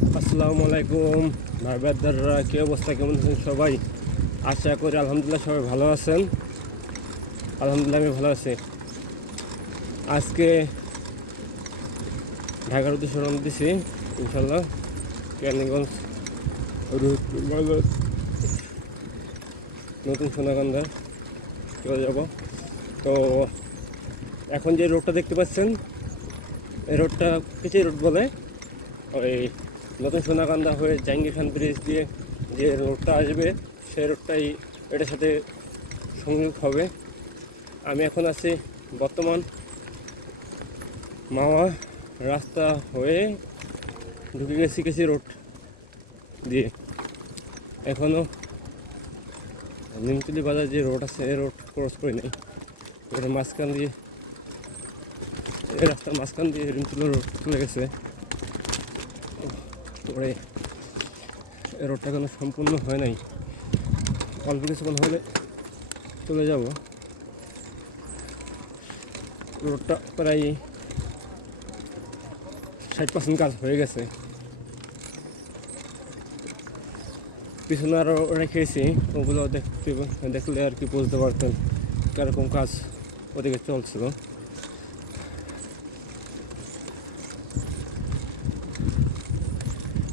আসসালামু আলাইকুম ভাই ব্রাদাররা, কি অবস্থা, কেমন আছেন সবাই? আশা করি আলহামদুলিল্লাহ সবাই ভালো আছেন। আলহামদুলিল্লাহ আমি ভালো আছি। আজকে ঢাকার উদ্দেশ্যে রওনা দিছি ইনশাল্লাহ। কেরানীগঞ্জ রূপপুর বাজার নতুন সোনাকান্দা চলে যাব। তো এখন যে রোডটা দেখতে পাচ্ছেন, এই রোডটা পিচি রোড বলে। ওই নতুন সোনাকান্দা হয়ে জাহাঙ্গীর খান ব্রিজ দিয়ে যে রোডটা আসবে, সেই রোডটাই এটার সাথে সংযোগ হবে। আমি এখন আছি বর্তমান মাওয়া রাস্তা হয়ে ঢুকে গেছি কেসি রোড দিয়ে। এখনও নিমতলি বাজার যে রোড আছে, এই রোড ক্রস করে নেই। এটা মাঝখান দিয়ে, এই রাস্তার মাঝখান দিয়ে নিমতলি রোড চলে গেছে। পরে এই রোডটা কেন সম্পূর্ণ হয় নাই, অল্প কিছুক্ষণ হলে চলে যাব। রোডটা প্রায় 60% কাজ হয়ে গেছে। পিছনে আরও রেখেছি, ওগুলো দেখলে আর কি বুঝতে পারতেন কীরকম কাজ ওদিকে চলছিল।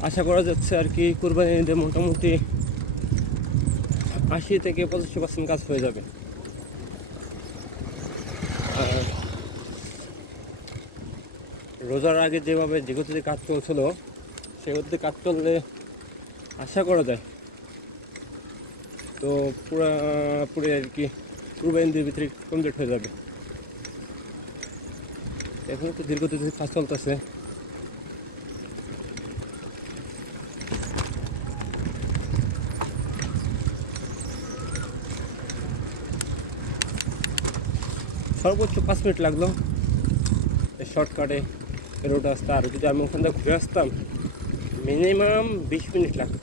আশা করা যাচ্ছে আর কি কুরবানি ঈদে মোটামুটি 80 থেকে 85% কাজ হয়ে যাবে। আর রোজার আগে যেভাবে যে গতিতে কাজ চলছিল, সে গতিতে কাজ চললে আশা করা যায় তো পুরোপুরি আর কি কুরবানি ঈদের ভিতরে কমপ্লিট হয়ে যাবে। এখন তো দীর্ঘদিন কাজ চলতেছে। সর্বোচ্চ 5 মিনিট লাগলো এই শর্টকাটে রোড আসতে। আর যদি আমি ওখান থেকে ঘুরে আসতাম, মিনিমাম 20 মিনিট লাগতো।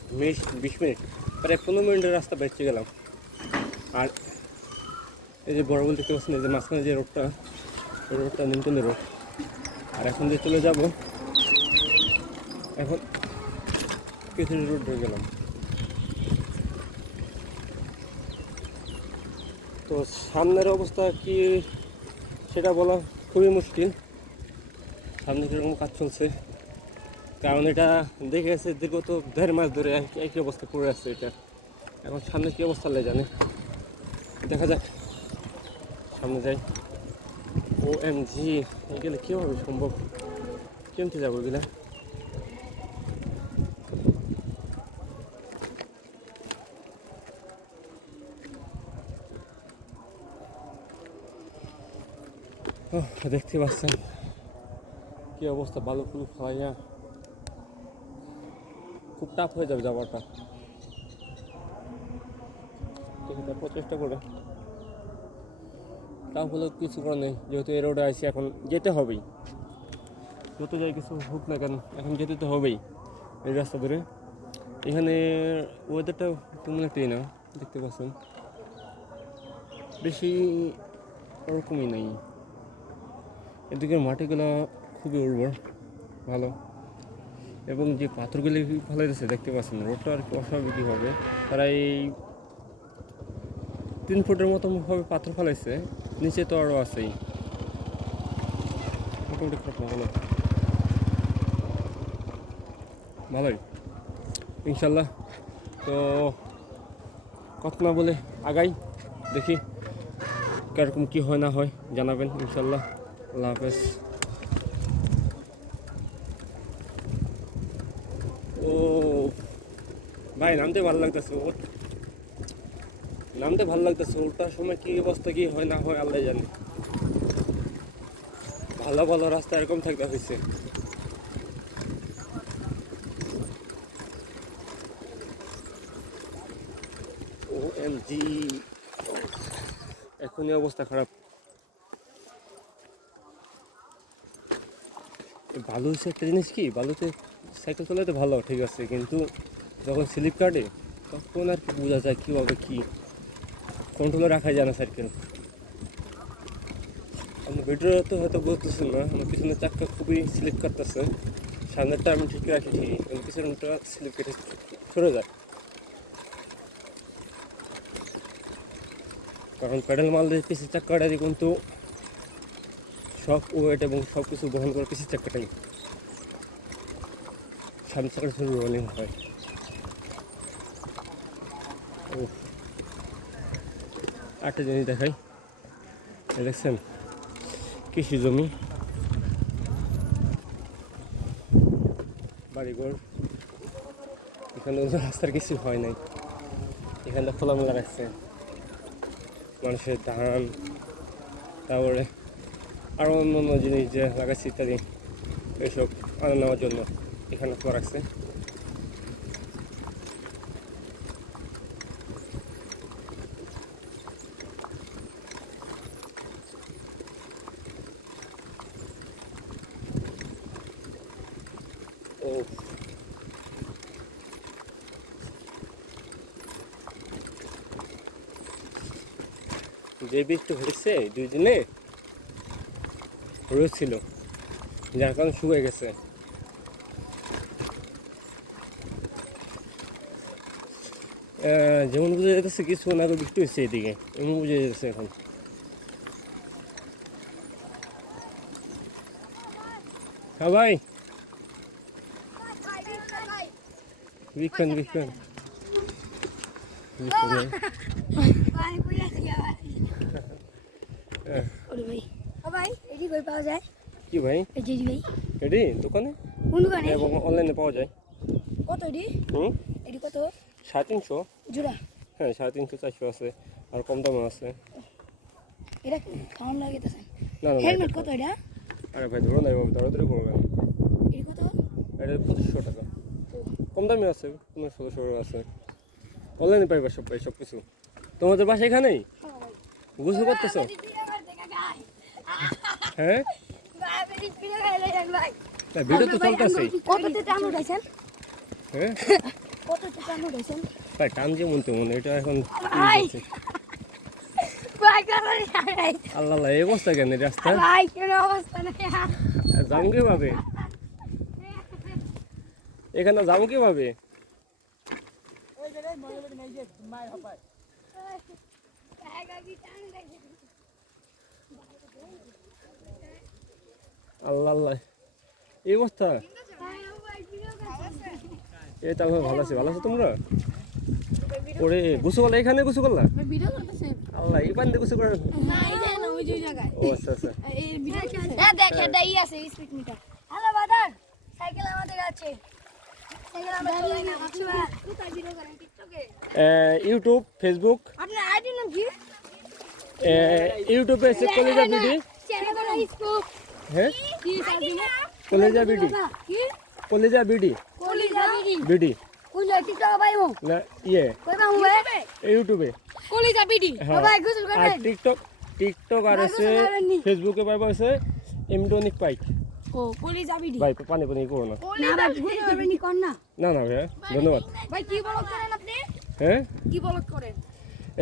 20 মিনিট, প্রায় 15 মিনিটের রাস্তা বেঁচে গেলাম। আর এই যে বড় বলতে কেউ এই যে মাঝখানে যে রোডটা, ওই রোডটা নিমতলি রোড। আর এখন যে চলে যাব, এখন কেথরি রোড হয়ে গেলাম। তো সামনের অবস্থা কি সেটা বলা খুবই মুশকিল। সামনে কীরকম কাজ চলছে, কারণ এটা দেখে গেছে দীর্ঘত 1.5 মাস ধরে একই অবস্থা পড়ে আসছে এটা। এখন সামনে কী অবস্থা লাগে জানে, দেখা যাক, সামনে যাই। OMG, এগুলো কীভাবে সম্ভব? কেমতে যাবো এগুলা? দেখতে পাচ্ছেন কী অবস্থা, বালু ফুলু খাওয়াইয়া খুব টাফ হয়ে যাবে যাওয়াটা। তারপর চেষ্টা করে, টাফ হলেও কিছু করার নেই, যেহেতু এই রোডে আসি এখন যেতে হবেই। যত যাই কিছু হোক না কেন, এখন যেতে তো হবেই এই রাস্তা ধরে। এখানে ওয়েদারটা তেমন একটাই না, দেখতে পাচ্ছেন বেশি ওরকমই নেই। এদিকে মাটিগুলো খুবই উর্বর, ভালো। এবং যে পাথরগুলি ফেলাইতেছে দেখতে পাচ্ছেন, রোডটা আর কি অস্বাভাবিকই হবে। প্রায় 3 ফুটের মতো ভাবে পাথর ফেলাইছে, নিচে তো আরও আছেই। মোটামুটি খারাপ না, ভালো, ভালোই ইনশাল্লাহ। তো কথা না বলে আগাই, দেখি কীরকম কী হয় না হয়, জানাবেন ইনশাল্লাহ। আল্লাহ হাফেজ। ও ভাই, নামতে ভালো লাগতেছে, নামতে ভালো লাগতেছে। ওটার সময় কী অবস্থা কী হয় না হয় আল্লাহ জানে। ভালো ভালো রাস্তা এরকম থাকতে হয়েছে। OMG, এখনই অবস্থা খারাপ। বালু হচ্ছে একটা জিনিস, কি বালুতে সাইকেল চালাতে ভালো ঠিক আছে, কিন্তু যখন স্লিপ কাটে তখন আর কি বোঝা যায় কীভাবে কী কন্ট্রোলে রাখা যায় না সাইকেল। আপনি ভিডিওতে হয়তো বুঝতেছেন না, আমার পিছনের চাক্কা খুবই স্লিপ কাটতেছে, সামনেরটা আমি ঠিক রাখি ঠিকই, কিন্তু পিছনটা স্লিপ কেটে সরে যায়, কারণ প্যাডেল মারলে পিছের চাক্কাটারই কিন্তু সব ওয়েট এবং সব কিছু বহন করে পিছের চাক্কাটাই, সামনের চাকাটা শুধু রোলিং হয়। আরেকটা জিনিস দেখাই, দেখছেন কৃষি জমি, বাড়িঘর, এখানে রাস্তার কিছু হয় নাই, এখানটা খোলামেলা রাখছে, মানুষের ধান, তারপরে আরও অন্য অন্য জিনিস যে লাগাচ্ছে ইত্যাদি, এইসব আনা নেওয়ার জন্য এখানে খোলা রাখছে। ও যে বৃষ্টি হয়েছে 2 দিনে রোদ ছিল, যার কারণে শুকিয়ে গেছে। যেমন বুঝে যেতেছে কিছুক্ষণ আগে বৃষ্টি হচ্ছে এদিকে, এমন বুঝে যেতেছে এখন। হ্যাঁ ভাই, বিক্ষণ বিক্ষণ কি ভাই, এটি দোকানে এবং অনলাইনে পাওয়া যায়। কত এটি? এটি কত? 350 জোড়া? হ্যাঁ 350 400 আছে, আর কম দামে আছে। এটা কেমন লাগতেছে? না না হেলমেট কত এটা? আরে ভাই ধরো না, এভাবে দরাদরি করবে না। এটি কত? এটা 2500 টাকা, কম দামে আছে, 1500 আছে, অনলাইনে পাইবা সব, পাই সব কিছু। তোমাদের বাসা এখানেই গোসল করতেছো? হ্যাঁ না, ভিডিও তো চলতেছে। কততে টান উঠাইছেন? হ্যাঁ কততে টান উঠাইছেন? ভাই টান যেমন তেমন, এটা এখন ভাই ভাই কারণ আল্লাহ আল্লাহ, এই অবস্থা কেন এই রাস্তা? ভাই কেন অবস্থা না? যাবো কিভাবে এখানে, যাবো কিভাবে? আল্লাহ আল্লাহ, এই অবস্থা। এই তো আমি ভালো আছি, ভালো আছো তোমরা? ওরে গোসল করলা, এখানে গোসল করলা? ভিডিও করতেছেন? আল্লাহ, এই পানি গোসল করে? না এই যে না, ওই যে জায়গায়। ও আচ্ছা আচ্ছা। এই ভিডিও করতেছেন? হ্যাঁ দেখ, এটা ই আছে স্পিড মিটার। হ্যালো বাদার, সাইকেল আমাদের আছে। সাইকেল আমরা চলাই না, আচ্ছা কোথায় ভিডিও করেন? টিকটকে? YouTube, Facebook. আপনার আইডি নাম কি? ইউটিউবে এসে কলেজা বিডি। চ্যানেল না স্কুপ। হ্যাঁ কি সাইডি না? কলেজা বিডি, কি? কলেজা বিডি, কলিজা বিডি। বিডি কইলা টিকটক পাইবো? না ইয়ে কই পাবো ভাই? ইউটিউবে। কলিজা বিডি। হ্যাঁ। ভাই গোসল আর করবেন? টিকটক আর আছে ফেসবুকে পাইবা আছে এমডনিক পাইক। ও কলিজা বিডি। ভাই পানি পানি করো না। না ভাই গোসল করবেন নি কোন না? না না ভাই, ধন্যবাদ। ভাই কি ব্লগ করেন আপনি? হ্যাঁ কি ব্লগ করেন?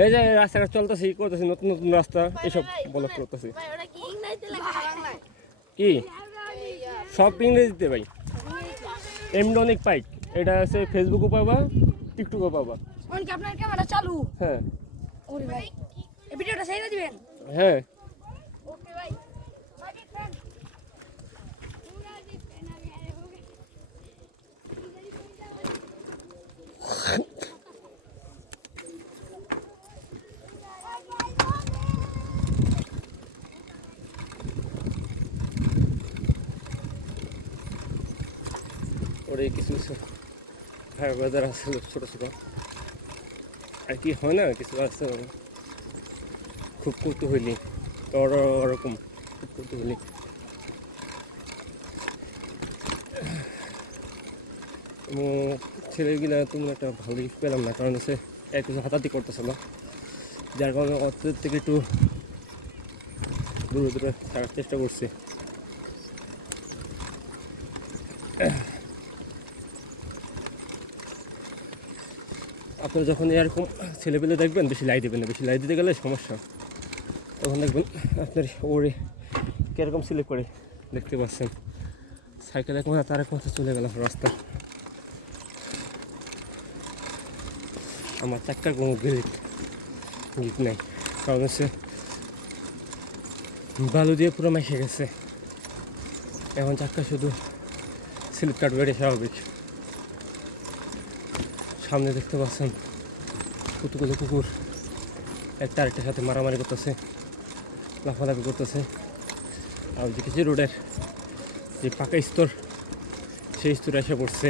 এই যে রাস্তাঘাট চলতেছি, করতেছি নতুন নতুন রাস্তা, এসব ব্লগ করতেছি। ভাই ওটা কি ইংরেজিতে লেখা বাংলায়? কি সব ইংরেজিতে ভাই। এমডনিক পাইক, এটা আছে ফেসবুকও পাবা, টিকটকও পাবা। কোন কি আপনার ক্যামেরা চালু? হ্যাঁ ওরে ভাই এই ভিডিওটা ছেড়ে দিবেন? হ্যাঁ ওকে ভাই। ভাই দেখেন পুরা দেখেন আগে ওকে। ওরে কিছু কিছু ভাই বাজার আছে ছোটো ছোটো, আর কি হয় না কিছু আছে খুব কৌতূহলী, তো ওরকম খুব কৌতূহলী। এবং ছেলেগুলা তেমন একটা ভালো গিফট পেলাম না, কারণ হচ্ছে এক কিছু হাতাহাতি করতেছিল, যার কারণে অর্থের থেকে একটু দূরে দূরে থাকার চেষ্টা করছি। আপনারা যখন এরকম ছেলেপেলে দেখবেন বেশি লাই দেবেন না, বেশি লাই দিতে গেলে সমস্যা। তখন দেখবেন আপনার ওরে কীরকম স্লিপ করে, দেখতে পাচ্ছেন সাইকেল এক মাথা তার এক মাথা চলে গেলাম রাস্তা। আমার চাক্কার কোনো গিট নাই, কারণ হচ্ছে বালু দিয়ে পুরো মেখে গেছে। এখন চাক্কা শুধু স্লিপ কাটবে, এটা স্বাভাবিক। সামনে দেখতে পাচ্ছেন কতগুলো কুকুর একটা আরেকটার সাথে মারামারি করতেছে, লাফালাফি করতেছে। আর দেখেছি রোডের যে পাকা স্তর, সেই স্তরে এসে পড়ছে।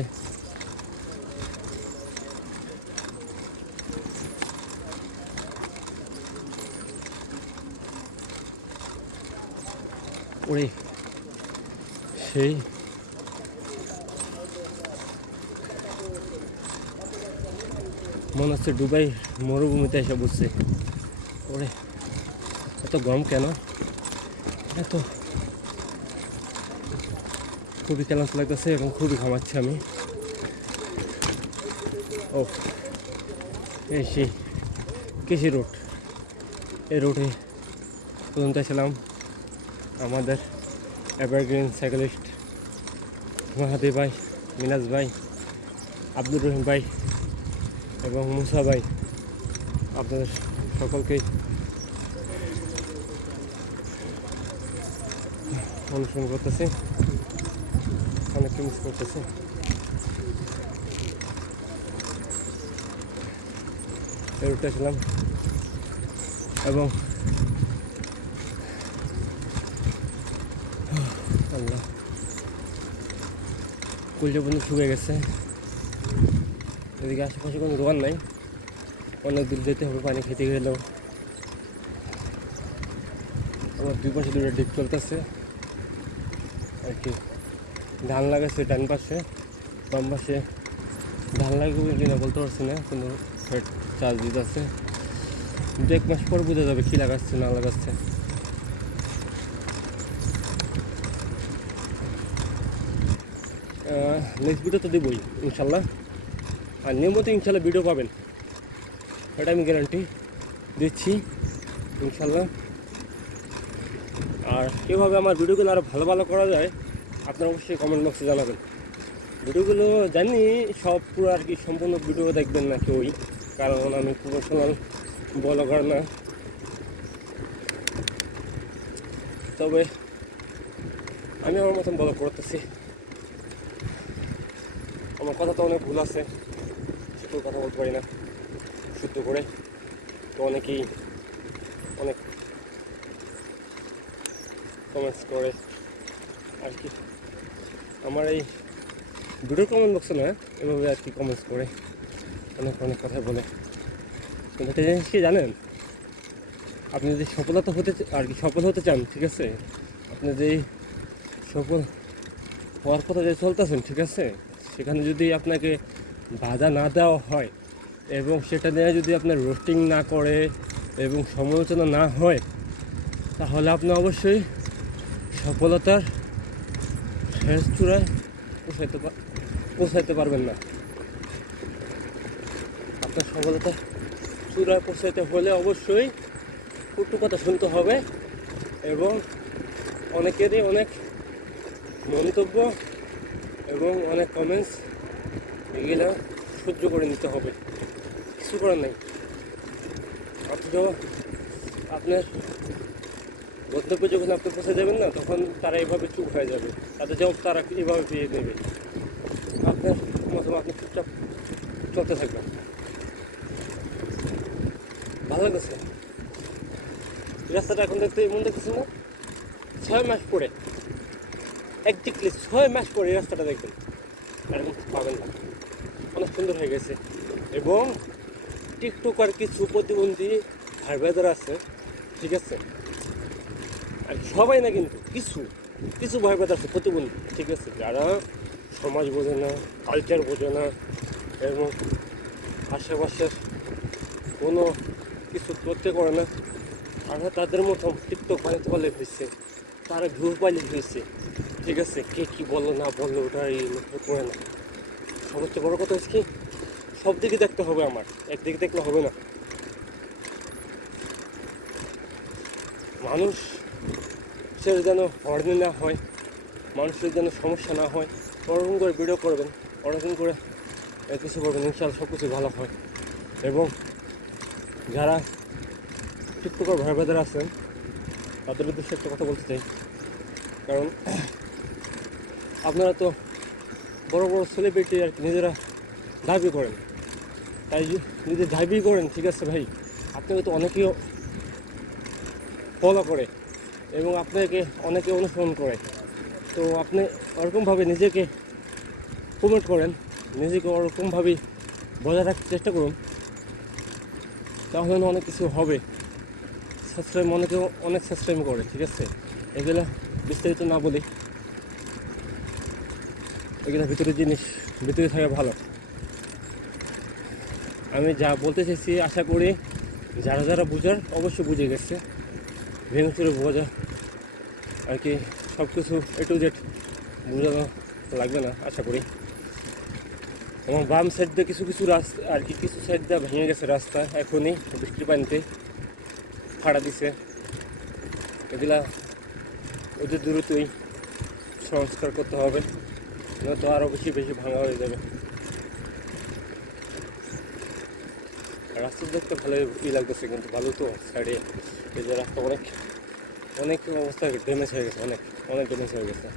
ওরে সেই মনে হচ্ছে দুবাই মরুভূমিতে এসে বসছে। ওরে এত গরম কেন, এত খুবই ক্লান্ত লাগতেছে এবং খুবই ঘামাচ্ছি আমি। ও এই সেই কৃষি রোড, এই রোডে পর্যন্ত ছিলাম আমাদের এভারগ্রিন সাইকেলিস্ট মাহাদি ভাই, মিনাজ ভাই, আব্দুর রহিম ভাই এবং মুসা ভাই, আপনাদের সকলকেই অনুসরণ করতেছি, অনেককে মিস করতেছি। এই রুটে ছিলাম এবং আল্লাহ কুলজা বন্ধু শুকিয়ে গেছে। এদিকে আশেপাশে কোনো দোকান নাই, অনেক দূর যেতে হবে পানি খেতে গেলেও। আমার দুই পাশে দুটো ডিপ চলতেছে আর কি। ধান লাগাচ্ছে ডান পাশে, বাম পাশে ধান লাগবে কিনা বলতে পারছি না, কিন্তু চাষ দিতে আছে। 1 মাস পর বোঝা যাবে কী লাগাচ্ছে না লাগাচ্ছে। নেক্সট ভিডিও তো দেবই ইনশাল্লাহ, আর নিয়মিত ইনশাল্লাহ ভিডিও পাবেন, এটা আমি গ্যারান্টি দিচ্ছি ইনশাল্লাহ। আর কীভাবে আমার ভিডিওগুলো আরও ভালো ভালো করা যায় আপনারা অবশ্যই কমেন্ট বক্সে জানাবেন। ভিডিওগুলো জানি সব পুরো আর কি সম্পূর্ণ ভিডিও দেখবেন না কেউই, কারণ আমি প্রফেশনাল ব্লগার না। তবে আমি আমার মতন ব্লগ করতেছি, আমার কথা তো অনেক ভুল আছে, শুধু কথা বলতে পারি না শুদ্ধ করে, তো অনেকেই অনেক কমেন্টস করে আর কি। আমার এই ভিডিও কমেন্ট বক্সে না, এভাবে আর কি কমেন্টস করে অনেক অনেক কথা বলে। কিন্তু একটা জিনিস কি জানেন, আপনি যদি সফলতা হতে আর কি সফল হতে চান, ঠিক আছে, আপনি যেই সফল হওয়ার কথা যে চলতেছেন, ঠিক আছে, সেখানে যদি আপনাকে বাধা না দেওয়া হয় এবং সেটা নিয়ে যদি আপনার রোস্টিং না করে এবং সমালোচনা না হয়, তাহলে আপনি অবশ্যই সফলতার শেষ চূড়ায় পৌঁছাইতে পারবেন না। আপনার সফলতার চূড়ায় পৌঁছাইতে হলে অবশ্যই কটু কথা শুনতে হবে এবং অনেকেরই অনেক মন্তব্য এবং অনেক কমেন্টস, এগুলো সহ্য করে নিতে হবে, কিছু করার নেই। অথচ আপনার গন্তব্যে যখন আপনি পৌঁছে যাবেন না, তখন তারা এইভাবে চুপ হয়ে যাবে, তাদের জবাব তারা এইভাবে পেয়ে নেবে। আপনার মতো আপনি চুপচাপ চলতে থাকবেন। ভালো লাগতেছে রাস্তাটা এখন দেখতে, এমন দেখতেছেন না, 6 মাস পরে, একদিকলি 6 মাস পরে এই রাস্তাটা দেখবেন, আর এখন পাবেন না, অনেক সুন্দর হয়ে গেছে। এবং টিকটকার কিছু প্রতিবন্ধী ভাই ব্রাদার আছে, ঠিক আছে, আর সবাই না, কিন্তু কিছু কিছু ভাই ব্রাদার আছে প্রতিবন্ধী, ঠিক আছে, যারা সমাজ বোঝে না, কালচার বোঝে না এবং আশেপাশের কোনো কিছু করতে করে না, আর তাদের মতো টিকটক বানাতে পারলে হয়েছে, তারা ভিউ পাইলে হয়েছে, ঠিক আছে, কে কী বললো না বললো ওটা এই মধ্যে করে না। সবচেয়ে বড় কথা হচ্ছে কি, সব দিকে দেখতে হবে, আমার একদিকে দেখলে হবে না। মানুষ সে যেন হর্নি না হয় মানুষের যেন সমস্যা না হয় ওরকম করে ভিডিও করবেন, ওরকম করে কিছু করবেন, ইনশাআল্লাহ সব কিছু ভালো হয়। এবং যারা টিকটকার ভাই ভাইদের আছেন তাদের উদ্দেশ্যে একটা কথা বলতে চাই, কারণ আপনারা তো বড় বড় সেলিব্রিটি আর কি নিজেরা দাবি করেন, তাই যদি দাবি করেন ঠিক আছে ভাই, আপনাকে তো অনেকেই ফলো করে এবং আপনাকে অনেকে অনুসরণ করে, তো আপনি ওরকমভাবে নিজেকে প্রমোট করেন, নিজেকে ওরকমভাবেই বজায় রাখার চেষ্টা করুন, তাহলে অনেক কিছু হবে। সাবস্ক্রাইব অনেকেও অনেক সাবস্ক্রাইব করে, ঠিক আছে, এগুলো বিস্তারিত না বলি, এগুলো ভিতরে জিনিস ভিতরে থাকা ভালো। আমি যা বলতে চাইছি আশা করি যারা যারা বুঝার অবশ্যই বুঝে গেছে, ভেঙে চুরে বোঝা আর কি, সব কিছু এ টু জেড বোঝানো লাগবে না আশা করি। আমার বাম সাইড দিয়ে কিছু কিছু রাস্তা আর কি, কিছু সাইড দিয়ে ভেঙে গেছে রাস্তা, এখনই বৃষ্টির পানিতে ফাড়া দিছে, এগুলা ওদের দ্রুতই সংস্কার করতে হবে, নয়তো আরও বেশি বেশি ভাঙা হয়ে যাবে। রাস্তা দেখতে ভালোই লাগতেছে, কিন্তু ভালো তো সাইডে এই যে রাস্তা অনেক অনেক অবস্থা ড্যামেজ হয়ে গেছে, অনেক অনেক ড্যামেজ হয়ে গেছে।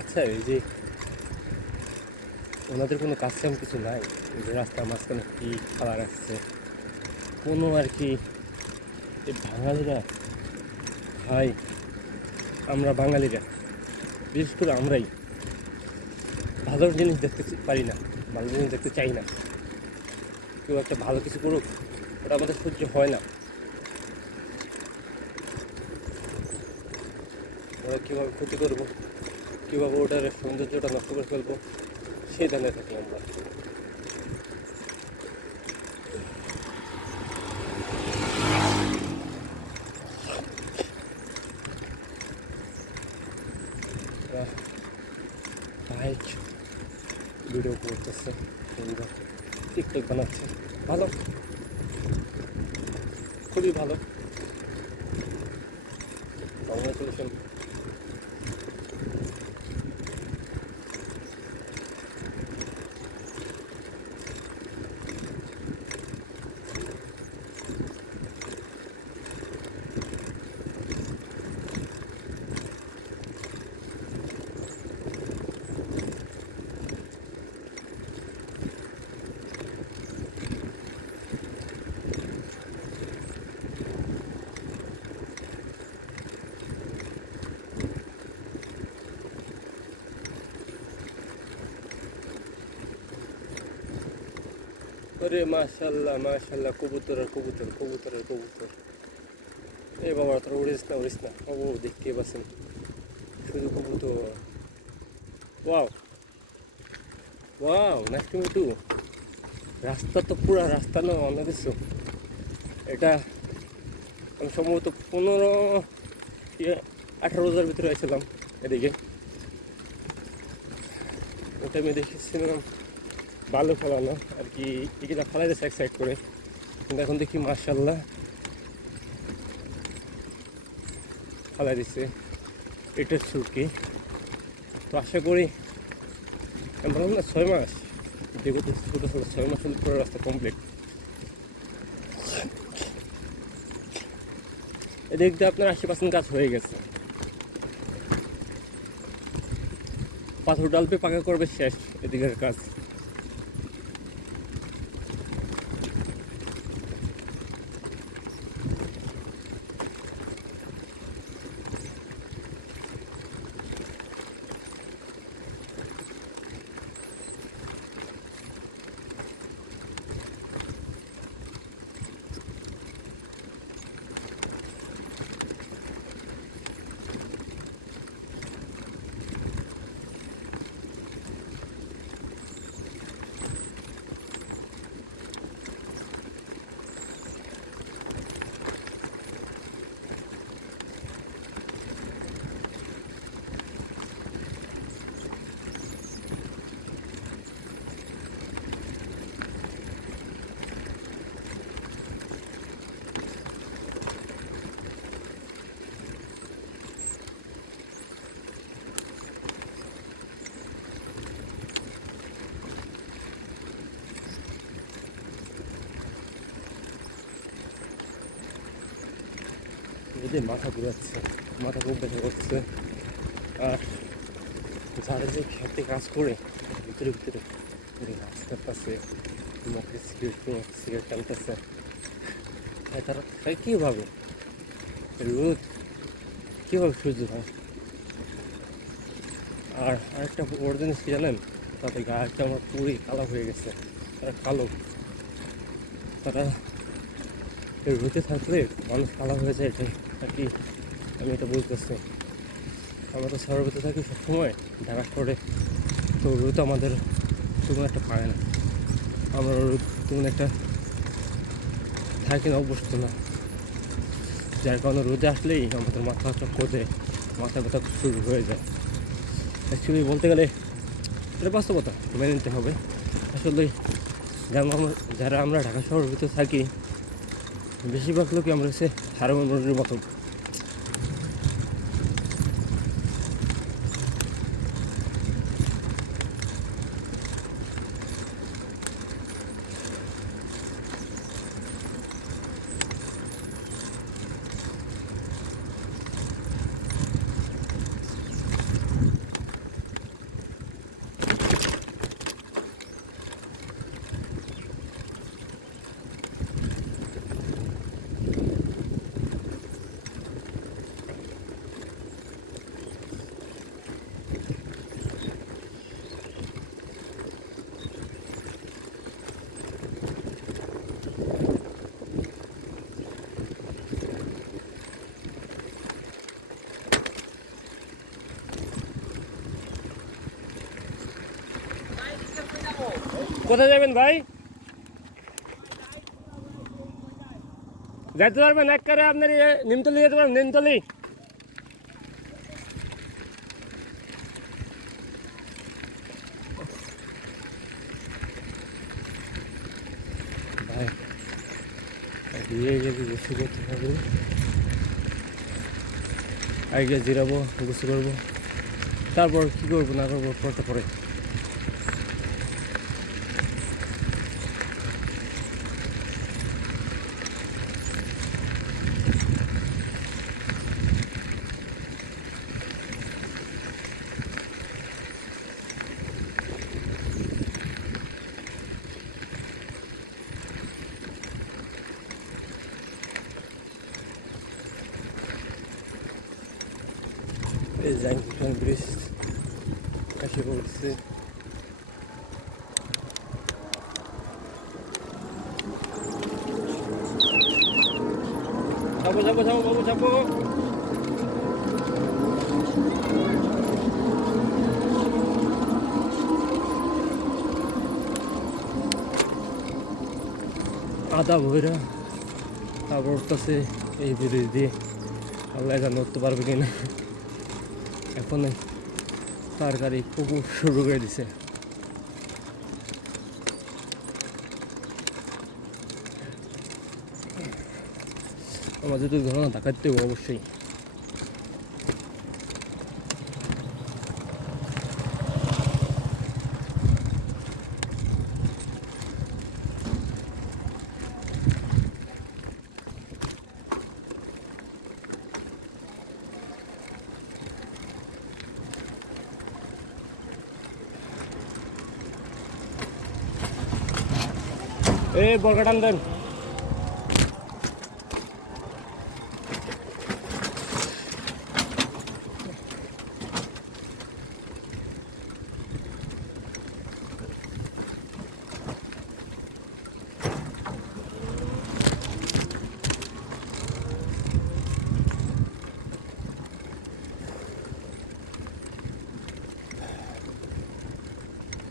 আচ্ছা, এই যে ওনাদের কোনো কাস্টম কিছু নাই, এই যে রাস্তার মাঝখানে কি খাওয়া রাখছে কোনো আর কি, এই বাঙালিরা ভাই, আমরা বাঙালিরা বিশেষ করে আমরাই ভালো জিনিস দেখতে পারি না, ভালো জিনিস দেখতে চাই না। কেউ একটা ভালো কিছু করুক, ওটা আমাদের সহ্য হয় না। ওরা কীভাবে ক্ষতি করবো, কীভাবে ওটার সৌন্দর্যটা নষ্ট করে ফেলবো, সেই ধানে থাকি আমরা। বাইক ভিডিও করতেছে, সুন্দর টিকটক বানাচ্ছে, ভালো, খুবই ভালো, কংগ্রাচুলেশন। আরে মাশাল্লাহ মাশাল্লাহ, কবুতর আর কবুতর, কবুতর আর কবুতর। এ বাবা, তোর উড়িস না উড়িস না, ও দেখতে পাচ্ছেন শুধু কবুতর। Wow wow, nice to meet you. রাস্তা তো পুরা রাস্তা না, অন্য কিছু। এটা আমি সম্ভবত 15-18 ভিতরে আসছিলাম এদিকে, ওটা আমি দেখেছিলাম বালু ফেলানো আর কি, এগুলা ফেলাই দিচ্ছে এক সাইড করে, কিন্তু এখন দেখি মার্শাল্লাহ ফেলাই দিচ্ছে এটার সুরকি। তো আশা করি, আমি বললাম না 6 মাস, বিগত 6 মাস হলে পুরো রাস্তা কমপ্লিট। এদিক দিয়ে আপনার 80% কাজ হয়ে গেছে, পাথর ডালবে পাকা করবে, শেষ এদিকের কাজ। যদি মাথা ঘুরাচ্ছে, মাথা খুব ব্যথা করছে। আর যারা যে খেতে কাজ করে ভিতরে ভিতরে গাছ কাটতেছে, মুখে সিগারেট টানতেছে, তারা খায় কীভাবে? রোদ কীভাবে সহ্য হয়? আর আরেকটা বড় জিনিস কি জানেন, তাদের গাছটা আমার পুরোই কালো হয়ে গেছে, তারা কালো। তারা রোদে থাকলে মানুষ কালো হয়ে যায়, এটাই আর কি আমি এটা বুঝতেছি। আমরা তো শহরের ভিতরে থাকি সবসময়, ঢাকা শহরে, তো রোদ আমাদের তেমন একটা পায় না। আমরা রোদ তেমন একটা থাকি না, অভ্যস্ত না, যার কারণে রোদে আসলেই আমাদের মাথা চক্করে, মাথা ব্যথা শুরু হয়ে যায়। অ্যাকচুয়ালি বলতে গেলে এটা বাস্তবতা, মেনে নিতে হবে। আসলে যারা আমরা ঢাকা শহরের ভিতরে থাকি, বেশিরভাগ লোকই আমরা হচ্ছে হারমোনের মতো। কোথায় যাবেন ভাই? যেতে পারবেন এক করে আপনার নিমতলি যেতে পারবেন, নিমতলি। ভাই দিয়ে যদি গোসল করতে হবে, আগে জিরাবো, গোসল করবো, তারপর কী করবো না করবো পড়তে পরে। এই জাইন ব্রিজ এসে পড়ছে। যাবো যাবো যাবো বাবু যাবো। আদা ভৈরা তারপর উঠতেছে এই ব্রিজ দিয়ে, আল্লাহ জানে উঠতে পারবে কিনা। এখন সরকারি পুকুর শুরু করে দিছে। আমার যদি ঘটনা দেখাতে হবে অবশ্যই। এই বরকাটান দেন।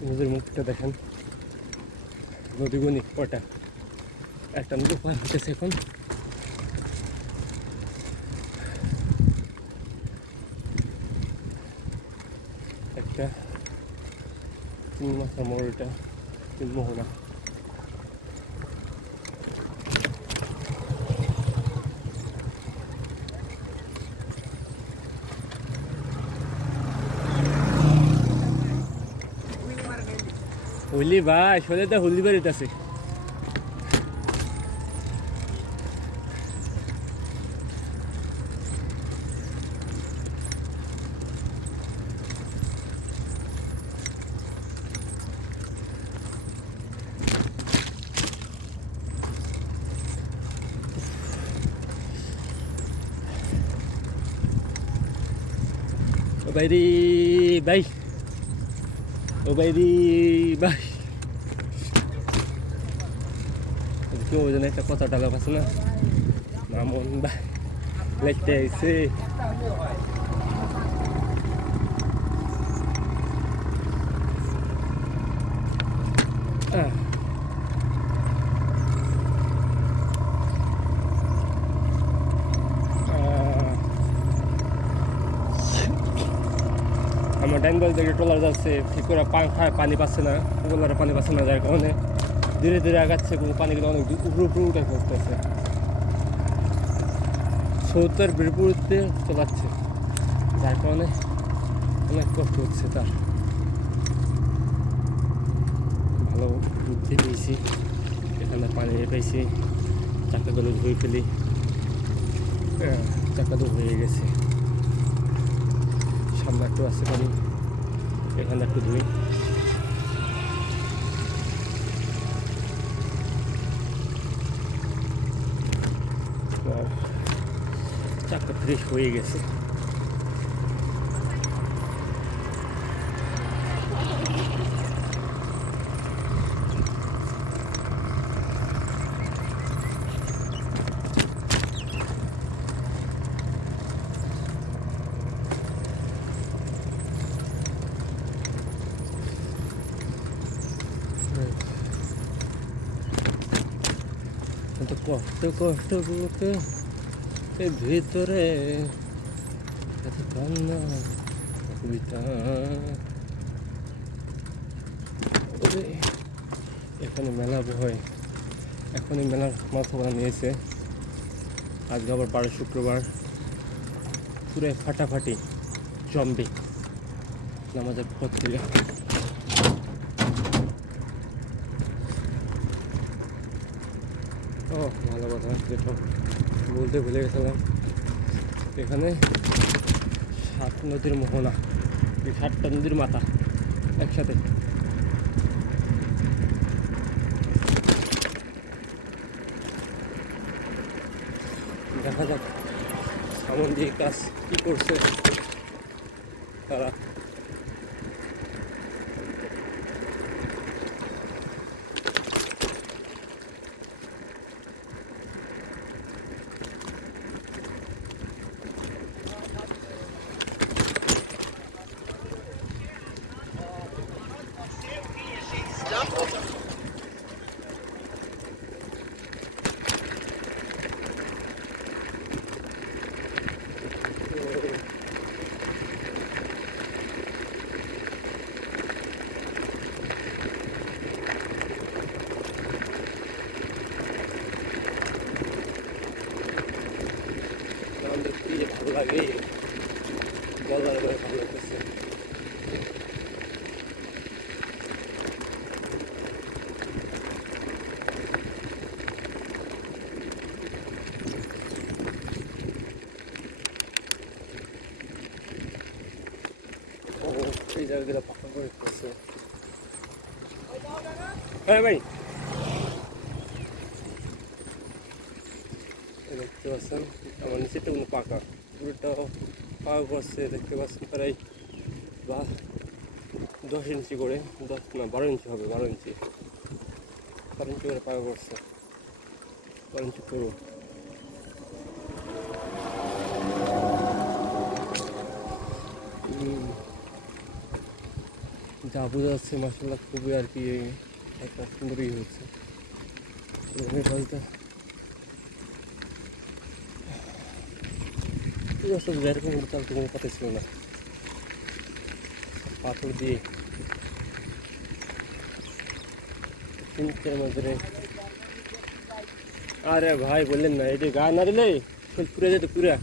নদীর মুখটা দেখেন, নদীগুনি কটা, একটা নদী পার হতেছে এখন। একটা 3 মাথা মোড়, এটা 3 মোহনা। হুলি ভাই সোজা তো হুলি বাড়িতে আছে। ও বাইরি ভাই, ও বাইরি ভাই, কেউ ওই জন্য একটা কথা ডায়লগ আছে না, মামুন ভাই লেখতে আইছে। আমার ডাইন বল থেকে ট্রলার যাচ্ছে, ঠিক করে পানি পাচ্ছে না, ট্রলারে পানি পাচ্ছে না, যার কারণে ধীরে ধীরে আগাচ্ছে, কিন্তু পানিগুলো অনেক উপরে উপরে উঠে পড়তেছে, স্রোতের বিপরীতে চলাচ্ছে, যার কারণে অনেক কষ্ট হচ্ছে তার। ভালো বুদ্ধি পেয়েছি, এখানে পানি পেয়েছি, চাকাগুলো ধুয়ে ফেলি, চাকা তো হয়ে গেছে, সামনে একটু আসতে পারি, এখানে একটু ধুই। চাকা ফ্রেশ হয়ে গেছে। কষ্ট কষ্ট বুকে এর ভিতরে এত কান্না কবিতা। এখানে মেলা হয়, এখনই মেলার মাথা বলা নিয়েছে। আজকে আবার 12 শুক্রবার, পুরো ফাটাফাটি জম্বি নামাজের পর থেকে। ও ভালো কথা, যেটা বলতে ভুলে গেছিলাম, এখানে 7 নদীর মোহনা, এই 7টা নদীর মাথা একসাথে। দেখা যাক সামন দিয়ে কাজ কী করছে তারা। ভালো লাগে, বলার ভালো লাগতেছে। এই জায়গাগুলো পাকা করে দিতেছে। হ্যাঁ ভাই, দেখতে পাচ্ছেন আমার নিচেটা কোনো পাকা, পুরোটা পাকা করছে, দেখতে পাচ্ছেন প্রায় বা 10 ইঞ্চি করে, 10 না 12 ইঞ্চি হবে, 12 ইঞ্চি করে পাকা করছে, 12 ইঞ্চি পুরো। যা বোঝা যাচ্ছে মাসাল্লাহ খুবই আর কি একটা সুন্দরই হচ্ছে। যেরকম চালতে কোনো কথা ছিল না, পাথর দিয়ে মধ্যে। আরে ভাই বললেন না, এটি গা না দিলে পুরে যেত, পুরা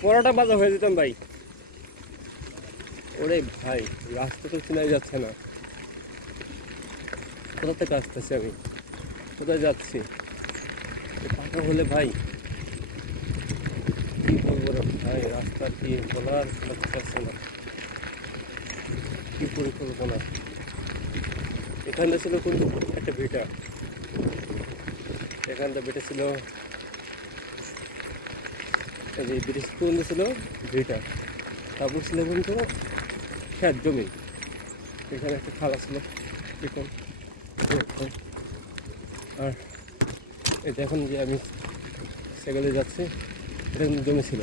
পরোটা বাজা হয়ে যেতাম ভাই। ওরে ভাই রাস্তা তো চেনাই যাচ্ছে না, কোথা থেকে আসতেছি আমি, কোথায় যাচ্ছি, পাকা হলে ভাই কি বলবো রে ভাই, রাস্তা কি বলার পারছে না, কি পরিকল্পনা। এখানে ছিল কিন্তু একটা ভিটা, এখানটা ভিটা ছিল, এই যে ব্রিজ পর্যন্ত ছিল ভিটা, তারপর ছিল কিন্তু খেত জমি, এখানে একটা খালা ছিল এখন। আর এটা এখন যে আমি সেগুলো যাচ্ছি, এটা কিন্তু জমি ছিল,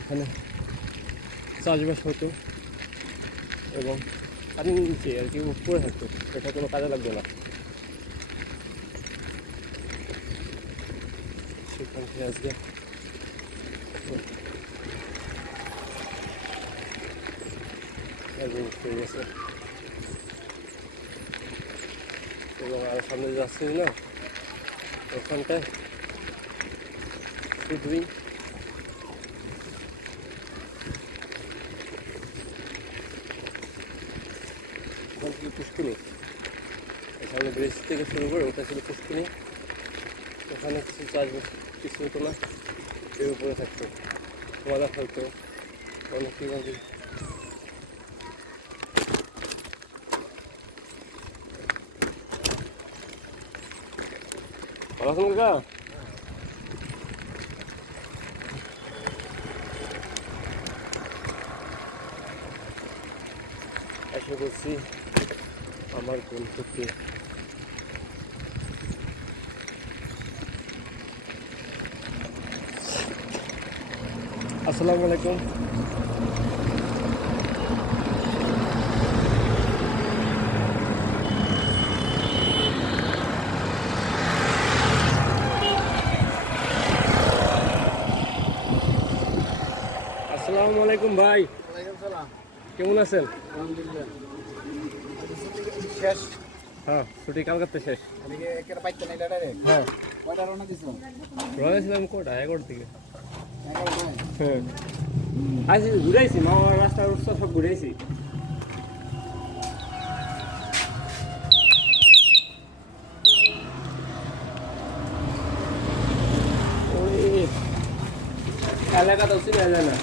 এখানে চাষবাস হতো এবং পানির নিচে আর কি পড়ে থাকতো, এটা কোনো কাজে লাগতো না। সেখান থেকে আজকে হয়ে গেছে এবং আর সামনে যাচ্ছি না, ওখানটায় শুধুই ওখান থেকে পুষ্কুনি, এখানে ব্রিজ থেকে শুরু করে ওটা ছিল পুষ্কুনি। ওখানে কিছু চাষবাস কিছু হতো না, এর উপরে থাকতো কলা হয়তো অনেক কীভাবে। ভালো আছেন কাকা? এসে করছি আমার গন্তব্যে। আসসালামু আলাইকুম। আসসালামু আলাইকুম ভাই, ওয়ালাইকুম সালাম। কেমন আছেন? আলহামদুলিল্লাহ। শেষ। হ্যাঁ, ছুটি কালকাতে শেষ। এদিকে একের বাইকটা নাই দাঁড়ায়। হ্যাঁ, কয়টা রওনা দিছো? রয়েছিলাম কোটা 11 থেকে। 11টায়। হ্যাঁ, আজ ঘুরাইছি, মামার রাস্তা সব ঘুরাইছি। ওই এলাকা তো চিনা যায় না।